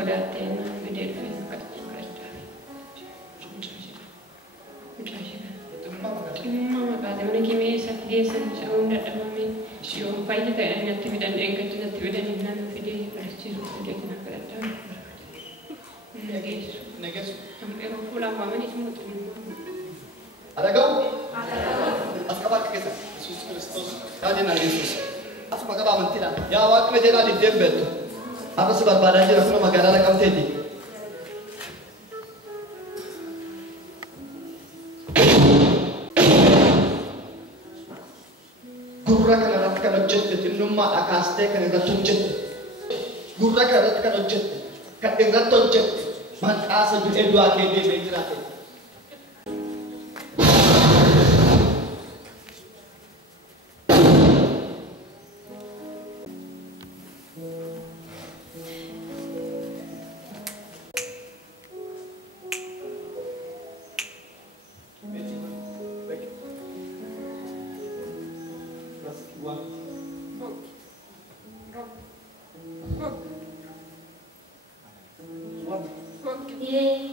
sodaatteen bideelleen kadhachuu. Xinnummaa maqaate mana keessa fideessan sha'uun dadhabame yoon fayyi ta'e natti fidan eeggatti natti fidan naannoo fidee kadhachiisu fidee kana kadhadhaa. Nageessu. Yeroo fuulaan waamanis muuxannoo. Adagamu? As qabaa akka keessa Yesuus Kiristoos yaadina Yesuus. As maqaa amantiidhaan yaa Waaqni jedhaa diddeen beektu. Akka si barbaadaa jira kuna magaalaa Naqamteeti. Gurra kana irratti kan hojjette xinnummaadha kaastee kan irratti hojjette. Gurra kana irratti kan hojjette kan irratti hojjette maqaasa du'ee du'aa kee deebi'ee jiraate. Yes!